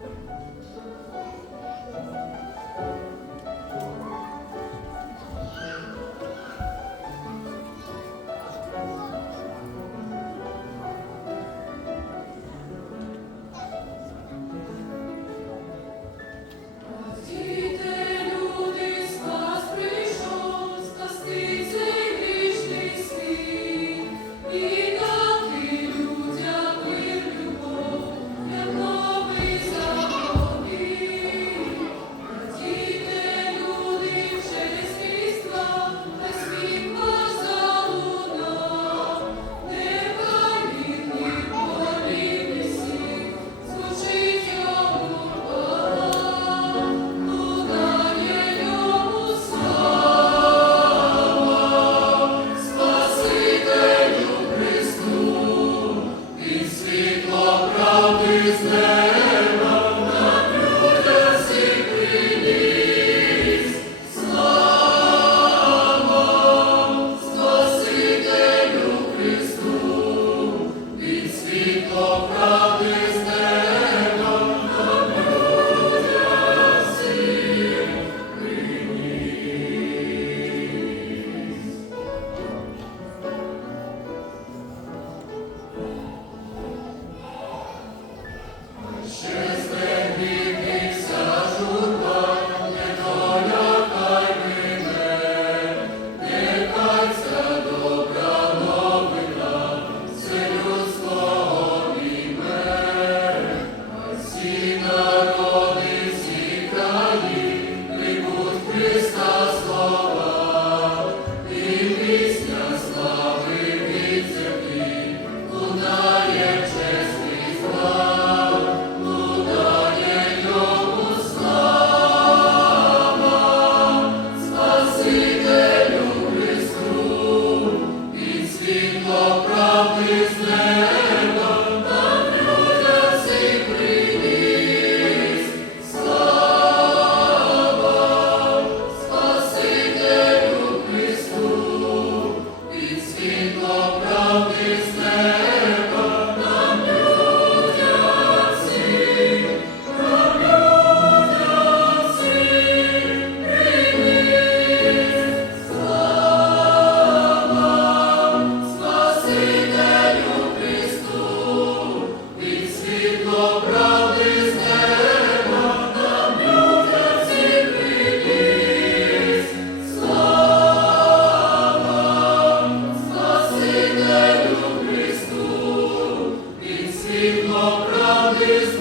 Thank you. Сильно правди